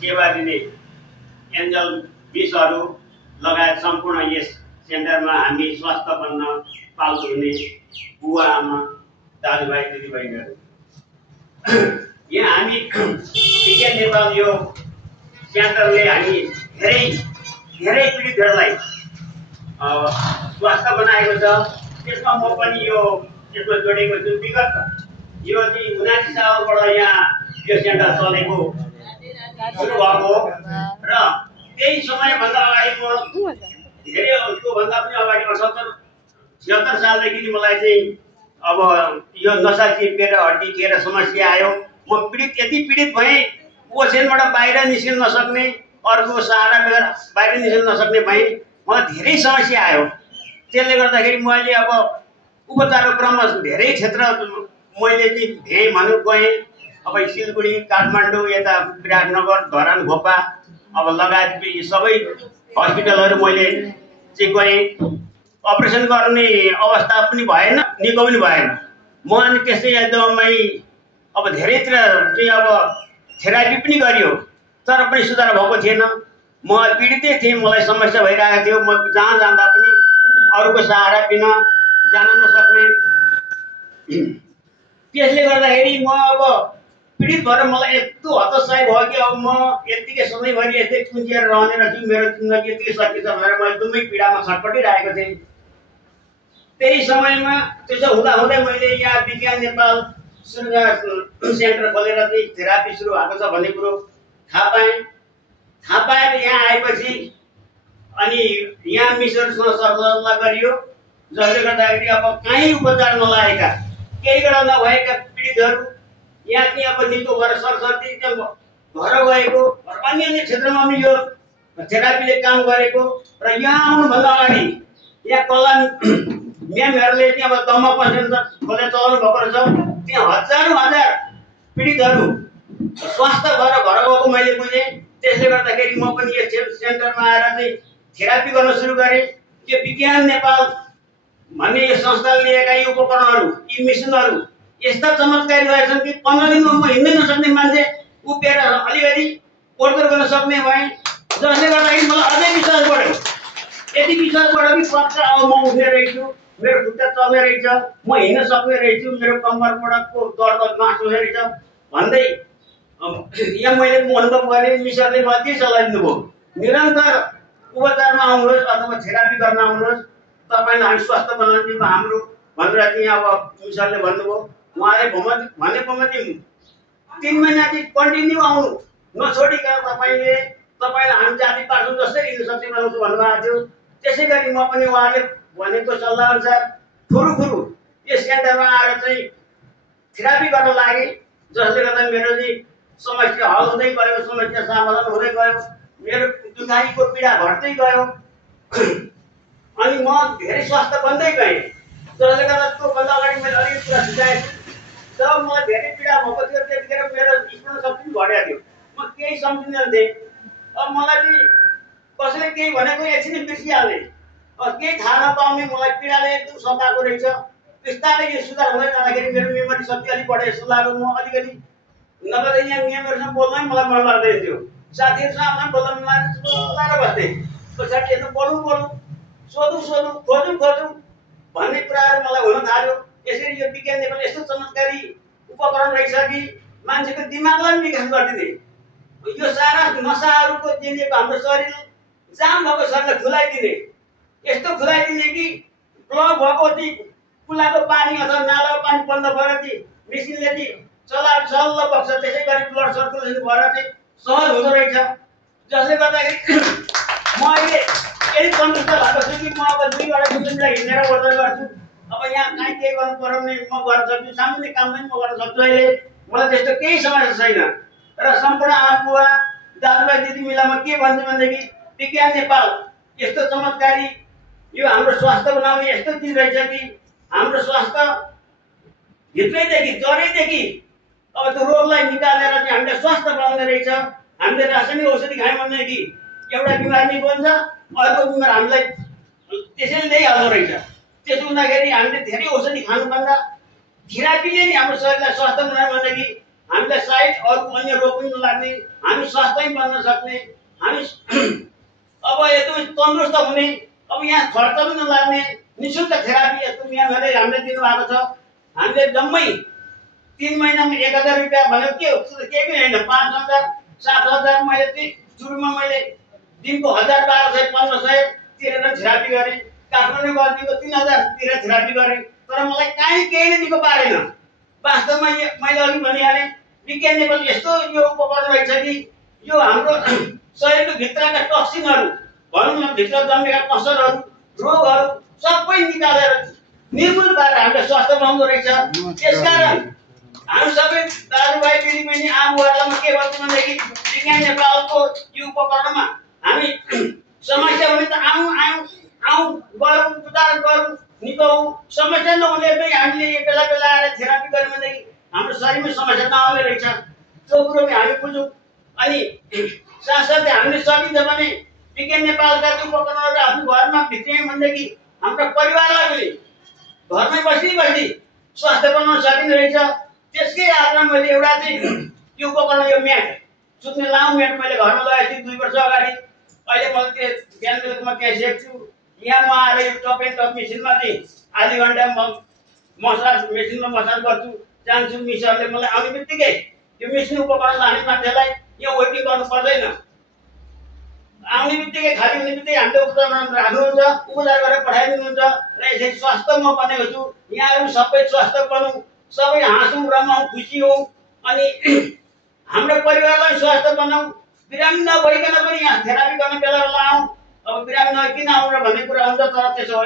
सेवा दिने एन्जल बिसहरू लगायत सम्पूर्ण यस सेन्टरमा हामी स्वस्थ बन्न पाल्छु हुने बुवा आमा दाजुभाइ दिदीबहिनीहरू, यहाँ हामी विज्ञान नेपाल यो सेन्टरले हामी धेरै पीडितहरूलाई स्वस्थ बनाएको छ। त्यसमा म पनि यसमा जोडेको छु। विगत यो 79 सालबाट यहाँ यो सेन्टर चलेको सुरु भएको र त्यही समयभन्दा अगाडि म धेरै त्योभन्दा पनि अगाडि 76 सालदेखि मलाई चाहिँ अब यो नसा चिप्केर हड्डी खेर समस्या आयो। म यति पीडित भएँ, ओछ्यानबाट बाहिर निस्किन नसक्ने, अर्को सहारा बेगर बाहिर निस्किन नसक्ने भएँ। मलाई धेरै समस्या आयो। त्यसले गर्दाखेरि मैले अब उपचारको क्रममा धेरै क्षेत्र मैले चाहिँ भेँ भनौँ गएँ। अब सिलगढी, काठमाडौँ, यता विराटनगर, धरान, घोपा अब लगायत सबै हस्पिटलहरू मैले चाहिँ गएँ। अपरेसन गर्ने अवस्था पनि भएन, निको पनि भएन। म अनि त्यस्तै एकदमै अब धेरैतिर चाहिँ अब थेरापी पनि गरियो, तर पनि सुधार भएको थिएन। म पीडितै थिएँ, मलाई समस्या भइरहेको थियो। म जहाँ जाँदा पनि अरूको सहारा बिना जान नसक्ने। त्यसले गर्दाखेरि म अब पीडित भएर मलाई यस्तो हतोत्साही भयो कि अब म यत्तिकै सधैँभरि यस्तै कुन्चिएर रहने रहेछु, मेरो जिन्दगी यति सकिन्छ भनेर म एकदमै पीडामा छटपटिरहेको थिएँ। त्यही समयमा त्यसो हुँदाहुँदै मैले यहाँ विज्ञान नेपाल सेन्टर खोलेर चाहिँ थेरापी सुरु भएको छ भन्ने कुरो थाहा पाएर यहाँ आएपछि अनि यहाँ मिसनसँग सरसल्लाह गरियो, जसले गर्दाखेरि अब कहीँ उपचार नलागेका, केही गर्न नभएका पीडितहरू यहाँ चाहिँ अब निको भएर सरसर्ती घर गएको र अन्य क्षेत्रमा पनि यो थेरापीले काम गरेको र यहाँ आउनुभन्दा अगाडि यहाँ कल्याण म्यामहरूले चाहिँ अब दम्मा सेन्टर खोलेर चलाउनु भएको रहेछ। त्यहाँ हजार पीडितहरू स्वास्थ्य भएर घर गएको मैले बुझेँ। त्यसले गर्दाखेरि म पनि यस सेन्टरमा आएर चाहिँ थेरापी गर्न सुरु गरेँ। यो विज्ञान नेपाल भन्ने यो संस्थाले लिएका यी उपकरणहरू, यी मिसनहरू यस्ता चमत्कारी रहेछन् कि 15 दिनमा म हिँड्नै नसक्ने मान्छे उभिएर अलिकति ओहोरदोहोर गर्न सक्ने भएँ। जसले गर्दाखेरि मलाई अझै विश्वास बढ्यो। यति विश्वास बढ्यो कि पक्का अब म उठ्ने रहेछु, मेरो खुट्टा चल्ने रहेछ, म हिँड्न सक्ने रहेछु, मेरो कम्मरबाटको दर्द नआउने रहेछ भन्दै यहाँ मैले अनुभव गरेँ। मिसरले मलाई के सल्लाह दिनुभयो, निरन्तर उपचारमा आउनुहोस् अथवा थेरापी गर्न आउनुहोस्, तपाईँलाई हामी स्वास्थ्य बनाउन दिनु हाम्रो भनेर चाहिँ अब मिसरले भन्नुभयो। उहाँले भनेको चाहिँ 3 महिना चाहिँ कन्टिन्यू आउनु नछोडिकन तपाईँलाई हामी जाति पार्छौँ जसरी हिँड्न सक्ने बनाउँछु भन्नुभएको थियो। त्यसै गरी म पनि उहाँले भनेको सल्लाह अनुसार थुरु यो सेन्टरमा आएर चाहिँ थेरापी गर्न लागेँ। जसले गर्दा मेरो चाहिँ समस्या हल हुँदै गयो, समस्या समाधान हुँदै गयो, मेरो दुखाइको पीडा घट्दै गयो अनि म धेरै स्वस्थ बन्दै गएँ। जसले गर्दा त्योभन्दा अगाडि मैले अलिकति कुरा सुझाएको छु। जब मलाई धेरै पीडा भएको थियो त्यतिखेर मेरो स्मरण शक्ति पनि घटेको थियो, म केही सम्झिँदैन थिएँ। अब मलाई चाहिँ कसैले केही भनेको एकछिन बिर्सिहाल्ने, केही थाहा नपाउने, मलाई पीडाले एकदम सताएको रहेछ। बिस्तारै यो सुधार हुँदै जाँदाखेरि मेरो मेमोरी शक्ति अलिक बढे जस्तो लाग्यो। म अलिकति नगदै यहाँ मेमोरीसँग बोल्नै मलाई मन लाग्दैन थियो। साथीहरूसँग बोल्न लगाएर बस्थेँ। साथीहरू बोलौँ सोधौँ खोजौँ भन्ने कुराहरू मलाई हुन थाल्यो। यसरी यो विज्ञान नेपाल यस्तो चमत्कारी उपकरण रहेछ कि मान्छेको दिमागलाई पनि विकास गरिदिने। यो सारा नसाहरूको दिने हाम्रो शरीर जाम भएको शरीरलाई खुलाइदिने, यस्तो खुलाइदिने कि ब्लक भएको चाहिँ कुलाको पानी अथवा नालाको पानी बन्द भएर चाहिँ मेसिनले चाहिँ चल्ल बग्छ। त्यसै गरी ब्लड सर्कुलेसन भएर चाहिँ सहज हुँदो रहेछ। जसले गर्दाखेरि म अहिले यति सन्तुष्ट भएको छु कि म अब 2 किलोमिटर हिँडेर ओर्दन गर्छु। अब यहाँ कहीँ केही गर्नु पर्यो भने म गर्न सक्छु, सामान्य काम पनि म गर्न सक्छु। अहिले मलाई त्यस्तो केही समस्या छैन। र सम्पूर्ण आफूवा दाजुभाइ दिदीबहिनीलाई म के भन्छु भनेदेखि विज्ञान नेपाल यस्तो चमत्कारी यो हाम्रो स्वास्थ्य बनाउने यस्तो चिज रहेछ कि हाम्रो स्वास्थ्य भित्रैदेखि जरैदेखि अब त्यो रोगलाई निकालेर चाहिँ हामीले स्वास्थ्य बनाउने रहेछ। हामीले रासायनिक औषधि खायौँ भनेदेखि एउटा बिमार निको हुन्छ, अर्को बिमार हामीलाई त्यसैले ल्याइहाल्दो रहेछ। त्यसो हुँदाखेरि हामीले धेरै औषधि खानुभन्दा थेरापीले नि हाम्रो शरीरलाई स्वास्थ्य बनायो भनेदेखि हामीलाई सायद अरू अन्य रोग पनि नलाग्ने, हामी स्वास्थ्य बन्न सक्ने, हामी अब एकदमै तन्दुरुस्त हुने, अब यहाँ खर्च पनि नलाग्ने निःशुल्क थेरापी यस्तो नियमहरूले हामीले दिनुभएको छ। हामीले जम्मै 3 महिनामा 1000 रुपियाँ भनेको के हो? केही पनि होइन, 5000 7000 मैले सुरुमा मैले दिनको 1000 1200 1500 तिरेर थेरापी गरेँ। काठमाडौँ गल्तीको 3000 तिरेर थेरापी गरेँ, तर मलाई केही नै निको पारेन। वास्तवमा मैले अघि भनिहालेँ, विज्ञान नेपाल यस्तो यो उपकरण रहेछ कि यो हाम्रो शरीरको भित्रका टक्सिनहरू, भनौँ न भित्र जन्मेका कसरहरू, रोगहरू सबै निकालेर निर्मूल पारेर हामीले स्वास्थ्य बनाउँदो रहेछ। त्यसकारण हामी सबै दाजुभाइ दिदीबहिनी आमाबाबुलाई म के भन्छु भनेदेखि विज्ञान नेपालको यो उपकरणमा हामी समस्या भने त आउँ गरौँ, उपचार गरौँ, निको हौँ। समस्या नहुने पनि हामीले बेला बेला आएर थेरापी गऱ्यौँ भनेदेखि हाम्रो शरीरमा समस्या नआउने रहेछ। त्यो कुरो पनि हामी बुझौँ। अनि साथसाथै हामीले सकिन्छ भने विज्ञान नेपालका त्यो उपकरणहरू आफ्नो घरमा भित्र्यौँ भनेदेखि हाम्रो परिवारलाई पनि घरमै बसी स्वास्थ्य बनाउन सकिने रहेछ। त्यसकै आधारमा मैले एउटा चाहिँ यो उपकरण, यो म्याट, सुत्ने लामो म्याट मैले घरमा लगाएको थिएँ 2 वर्ष अगाडि। अहिले मैले त्यो बिहान बेलुका त्यहाँ सेक्छु। यहाँ म आएर यो टप एन्ड टप मेसिनमा चाहिँ आधी घन्टा म मसाज मेसिनमा मसाज गर्छु। जान्छु मिसहरूले मलाई आउने बित्तिकै यो मेसिन उपकरण लाने मान्छेलाई यो वेटिङ गर्नु पर्दैन। आउने बित्तिकै खाली हुने बित्तिकै हामीले उपचार राख्नुहुन्छ, उपचार गरेर पठाइदिनुहुन्छ र यसरी स्वास्थ्य म बनेको छु। यहाँहरू सबै स्वास्थ्य बनौँ, सबै हाँसौँ, रमाउँ, खुसी हौँ अनि हाम्रो परिवारलाई स्वास्थ्य बनाऊ। बिरामी नभइकन पनि यहाँ थेरापी गर्ने बेला बेला आउँ। अब बिरामी नभई किन आउँ र भन्ने कुरा हुन्छ, तर त्यसो